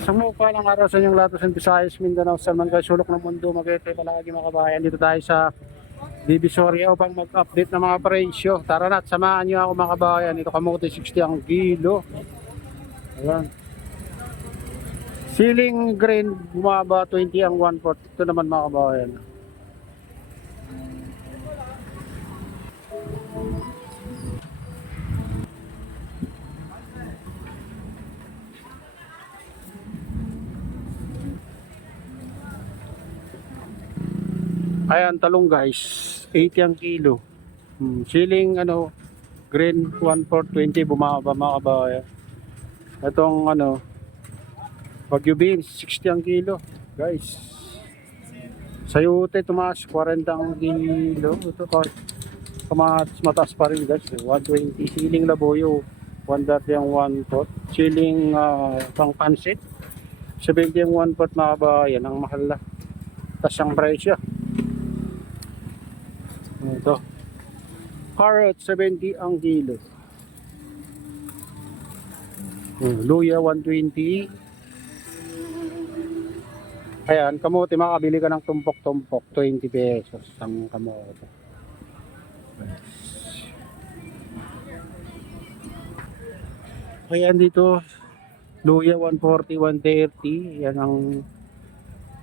Isang mukha ng araw sa inyong lahat sa Visayas, Mindanao, Salman kayo sulok ng mundo, magkita palagi mga kabayan. Dito tayo sa Divisoria upang mag-update ng mga presyo. Tara na at samahan nyo ako mga kabayan. Ito kamote 60 ang kilo. Ayan. Ceiling grain bumaba 20 ang 1/4. Ito naman mga kabayan. Ayan, talong guys, 80 ang kilo. Ceiling green 1/4 20 bumaba mga kabayan. Itong Baguio beans 60 ang kilo guys. Sayote tumaas 40 ang kilo. Ito kamatis mataas pa rin guys, 120. Ceiling laboyo 130 ang 1/4. Ceiling pang pansit 70 ang 1/4 mga kabayan. Ang mahal na tas ang presyo. Ito carrot 70 ang kilo. Luya 120. Ayan, kamote makabili ka ng tumpok-tumpok 20 pesos ang kamote. Ayan dito luya 140, 130. Yan ang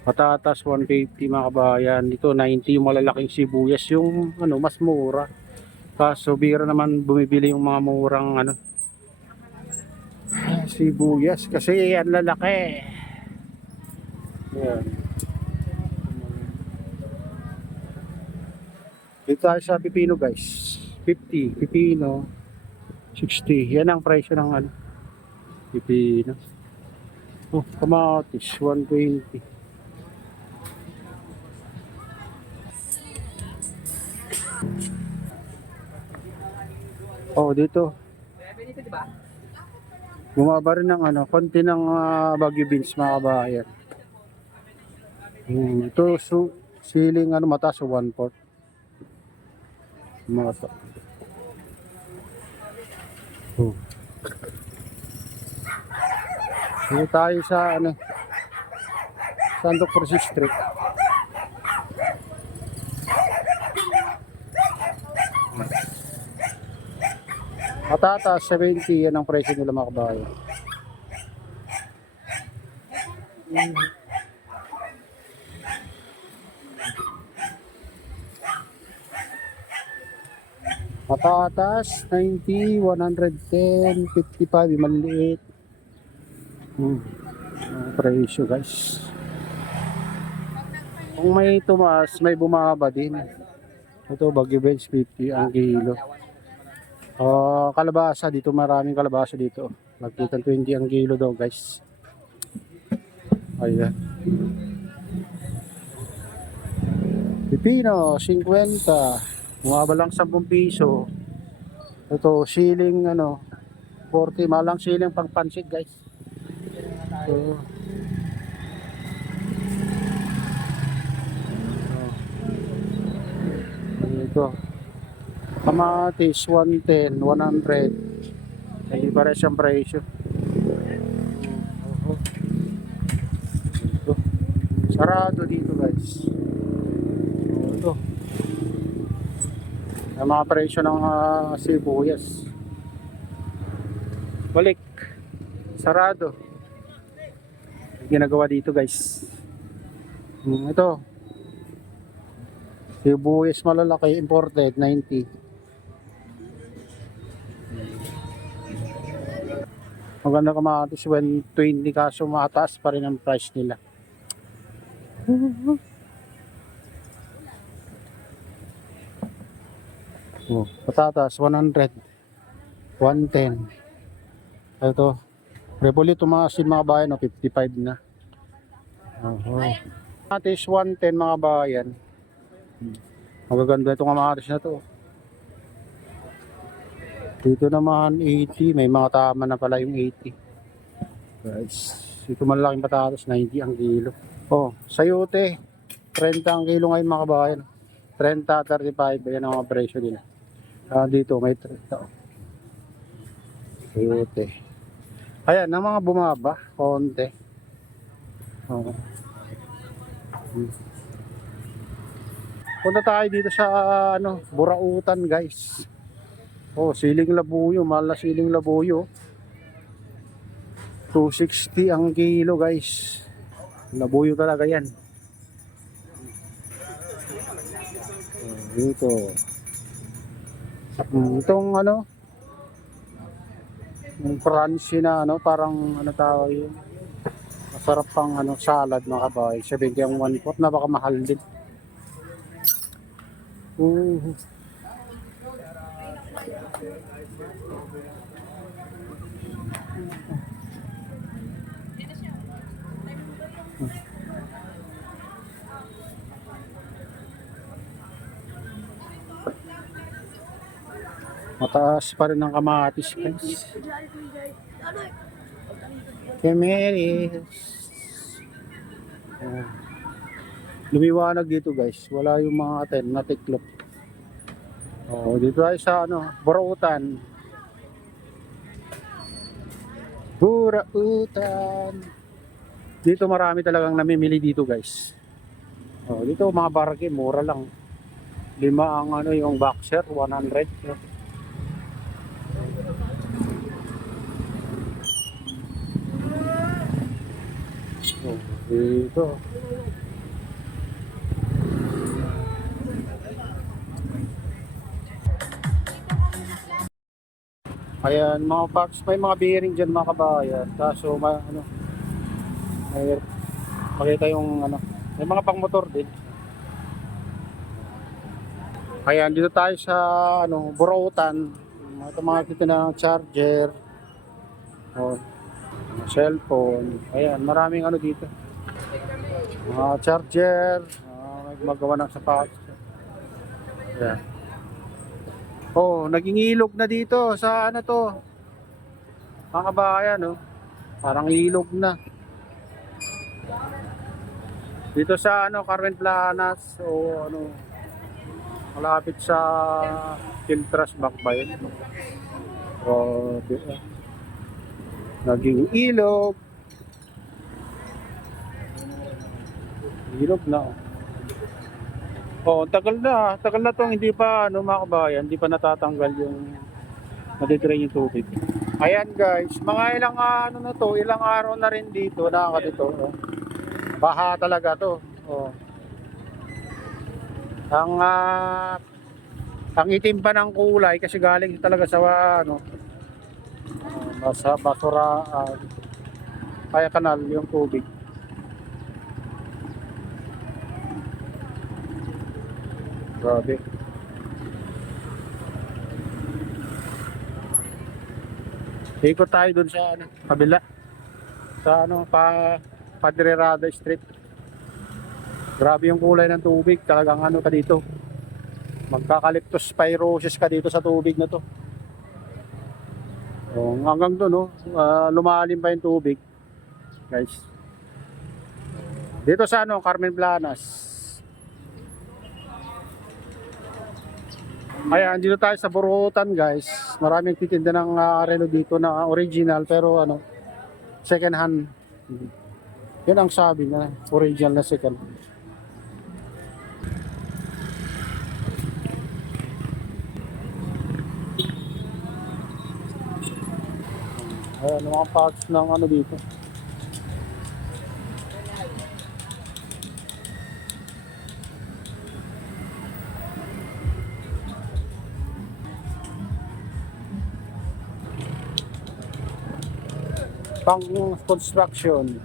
patatas 150 mga kabayan. Dito 90 yung malalaking sibuyas, yung mas mura. Kaso bira naman bumibili yung mga murang sibuyas kasi yan lalaki. Ayan. Dito tayo sa pipino guys. 50 pipino, 60. Yan ang presyo ng pipino. Oh, kamatis 120. Oh, dito bumaba rin ng konti ng Baguio beans mga kabayan. Ito siling mataas 1/4. Mata. Oh. Dito tayo sa San Doctor Street. Patatas 70, yan ang presyo nila mga kabayan. Patatas 90, 110, 55 yung maliliit. Ang presyo guys. Kung may tumaas, may bumaba din. Ito Baguio beans 50 ang kilo. Kalabasa dito, maraming kalabasa dito. Nagtitan 20 ang kilo daw guys. Ayan. Pipino 50, bumaba lang 10 piso. Ito siling 40, malang siling pang pansit guys. Ito kamatis 110, 100. Hindi pa rin siyang presyo. Ito sarado dito guys. Ito ang mga presyo ng sibuyas. Balik sarado. Ginagawa dito guys. Ito sibuyas malalaki imported 90. Maganda kamatis 120 kaso mataas pa rin ang price nila. Patatas 100, 110. Ito repolyo tumaas din mga bayan 55 na. Kamatis 110 mga bayan. Magaganda itong kamatis na to. Dito naman 80, may mga tama na pala yung 80. Guys, ito malaking patatas 90 ang kilo. Sayote 30 ang kilo ngayon mga kabayan. 30, 35 yan ang mga presyo nila. Dito may 30. Sayote. Ayan, ang mga bumaba konti. Oo. Punta tayo dito sa ano, Burautan guys. Oh, siling labuyo, mahal na siling labuyo. 260 ang kilo guys. Labuyo talaga yan. Oh, dito. Itong ano, yung crunchy na ano, parang ano tawag yun. Masarap pang ano, salad mga kabay. 70 ang 1/4, napakamahal din. Uh. Mataas pa rin ang kamatis guys. Kemeris. Oh. Lumiwanag dito guys. Wala yung mga aten na tiklop. Oh, dito tayo sa ano, Burautan. Burautan. Dito marami talagang namimili dito guys. Oh, dito mga barke mura lang. 5 ang ano yung boxer, 100. Oh, dito. Ayan, mga box, may mga bearing dyan mga kabayan. Kaso, ano, may makita yung ano, may mga pang motor din. Ayan, dito tayo sa ano, Burautan. Ito mga dito na charger. Oh, cellphone. Ayan, maraming ano dito. Mga charger, magawa ng sapatos. Ayan. Oh, naging ilog na dito sa ano to. Mga kabayan, oh. Parang ilog na. Dito sa ano, Carmen Planas o ano, malapit sa Kiltras Bank ba yun? O, naging ilog. Ilog na. Oh, tagal na tong hindi pa ano mga kabayan, hindi pa natatanggal yung natidrain yung tubig. Ayan guys, mga ilang ano na to, ilang araw na rin dito, nakakadito. Oh. Baha talaga to. Oh. Ang itim pa ng kulay kasi galing talaga sa ano, sa basura, kaya kanal yung tubig. Grabe. Ikot tayo dun sa ano, kabila. Sa ano, Padre Rada Street. Grabe yung kulay ng tubig. Talagang ano ka dito. Magkakaliptospirosis ka dito sa tubig na to. Oh, hanggang doon, lumalim pa yung tubig. Guys. Dito sa ano, Carmen Planas. Ayan, dito tayo sa Burautan guys. Maraming titinda ng relo dito na original pero ano, second hand. Yan ang sabi na original na second hand. Ayan, mga parts ng ano dito. Pang construction.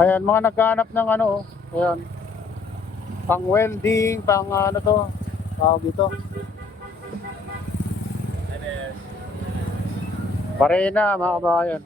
Ayan, mga naghahanap ng ano, ayan. Pang welding, pang ano to, tawag dito. Barena, mga kabayan.